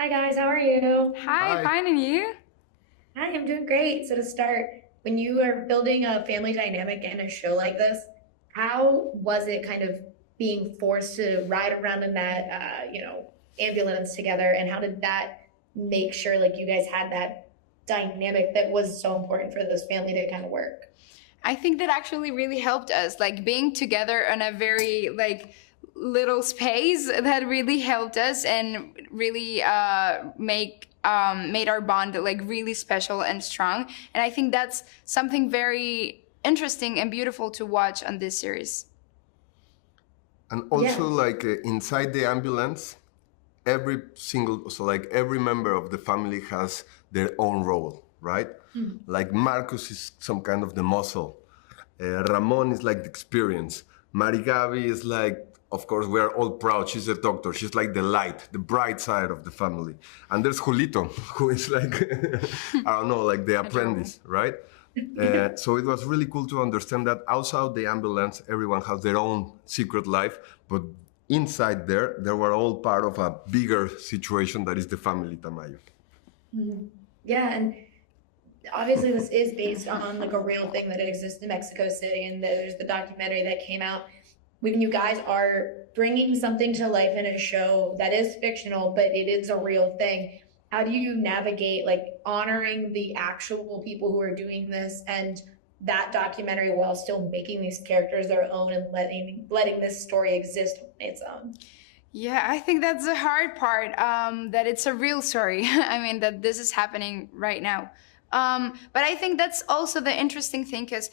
Hi guys, how are you? Hi, Hi. fine, and you? Hi, I'm doing great. So to start, when you are building a family dynamic in a show like this, how was it kind of being forced to ride around in that ambulance together, and how did that make sure like you guys had that dynamic that was so important for this family to kind of work? I think that actually really helped us, like being together in a very little space that really helped us and really made our bond like really special and strong. And I think that's something very interesting and beautiful to watch on this series. And Yeah. also, like inside the ambulance, every member of the family has their own role, right? Mhm. Like Marcus is some kind of the muscle. Ramon is like the experience. Marigavi is like, of course, we are all proud. She's a doctor. She's like the light, the bright side of the family. And there's Julito, who is like, I don't know, like the Adorable. apprentice, right? So it was really cool to understand that outside the ambulance, everyone has their own secret life, but inside there, they were all part of a bigger situation that is the family Tamayo. Mhm. Yeah, and obviously this is based on like a real thing that exists in Mexico City, and there's the documentary that came out. When you guys are bringing something to life in a show that is fictional but it is a real thing, how do you navigate like honoring the actual people who are doing this and that documentary while still making these characters their own and letting this story exist on its own? Yeah, I think that's the hard part. That it's a real story. I mean, that this is happening right now. But I think that's also the interesting thing because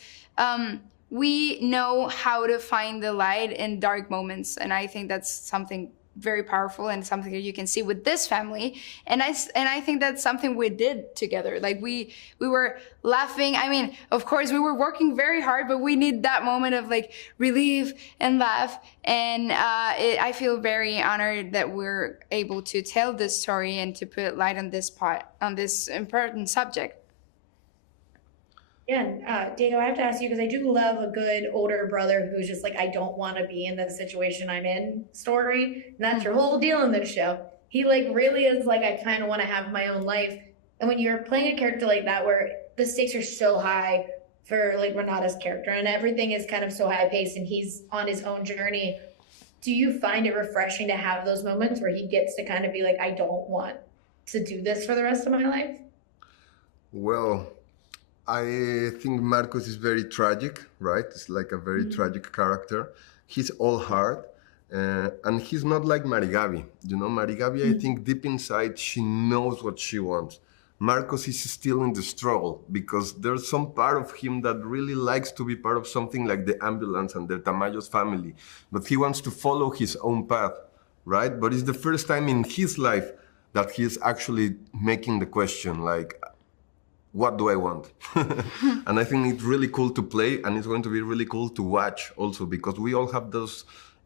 we know how to find the light in dark moments, and I think that's something very powerful and something that you can see with this family. And I think that's something we did together. Like we were laughing. I mean, of course, we were working very hard, but we need that moment of like relief and laugh. And I feel very honored that we're able to tell this story and to put light on this pot on this important subject. Yeah, and Diego, I have to ask you because I do love a good older brother who's just like, I don't want to be in the situation I'm in story. And that's your whole deal in this show. He like really is like, I kind of want to have my own life. And when you're playing a character like that, where the stakes are so high for like Renata's character and everything is kind of so high paced and he's on his own journey, do you find it refreshing to have those moments where he gets to kind of be like, I don't want to do this for the rest of my life? Well, I think Marcos is very tragic, right? It's like a very tragic character. He's all heart, and he's not like Marigavi. You know, Marigavi, I think deep inside, she knows what she wants. Marcos is still in the struggle because there's some part of him that really likes to be part of something like the ambulance and the Tamayos family, but he wants to follow his own path, right? But it's the first time in his life that he's actually making the question, like, what do I want? And I think it's really cool to play, and it's going to be really cool to watch also because we all have those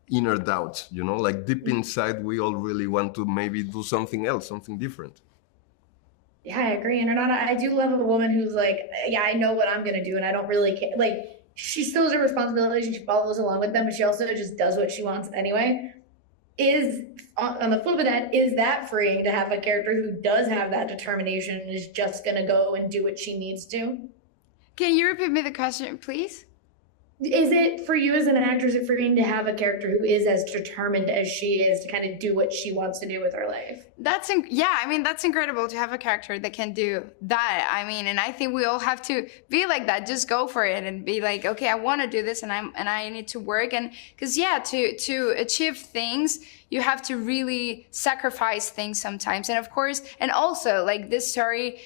inner doubts, you know, like deep inside, we all really want to maybe do something else, something different. Yeah, I agree. And Renata, I do love a woman who's like, yeah, I know what I'm gonna do, and I don't really care. Like, she still has her responsibilities, and she follows along with them, but she also just does what she wants anyway. Is on the flip of that, is that freeing to have a character who does have that determination and is just gonna go and do what she needs to? Can you repeat me the question, please? Is it for you as an actor, is it freeing to have a character who is as determined as she is to kind of do what she wants to do with her life? Yeah, I mean, that's incredible to have a character that can do that. I mean, and I think we all have to be like that. Just go for it and be like, okay, I want to do this, and I need to work. And because yeah, to achieve things, you have to really sacrifice things sometimes. And of course, and also like this story,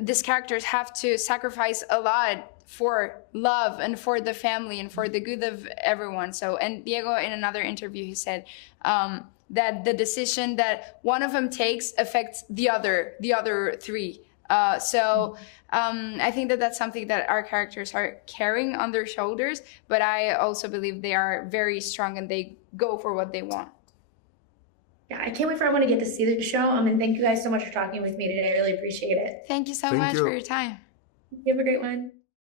these characters have to sacrifice a lot for love and for the family and for the good of everyone. So, and Diego, in another interview, he said that the decision that one of them takes affects the other three. I think that that's something that our characters are carrying on their shoulders, but I also believe they are very strong and they go for what they want. Yeah, I can't wait for everyone to get to see the show. And thank you guys so much for talking with me today. I really appreciate it. Thank you so Thank much for you. your time. You have a great one.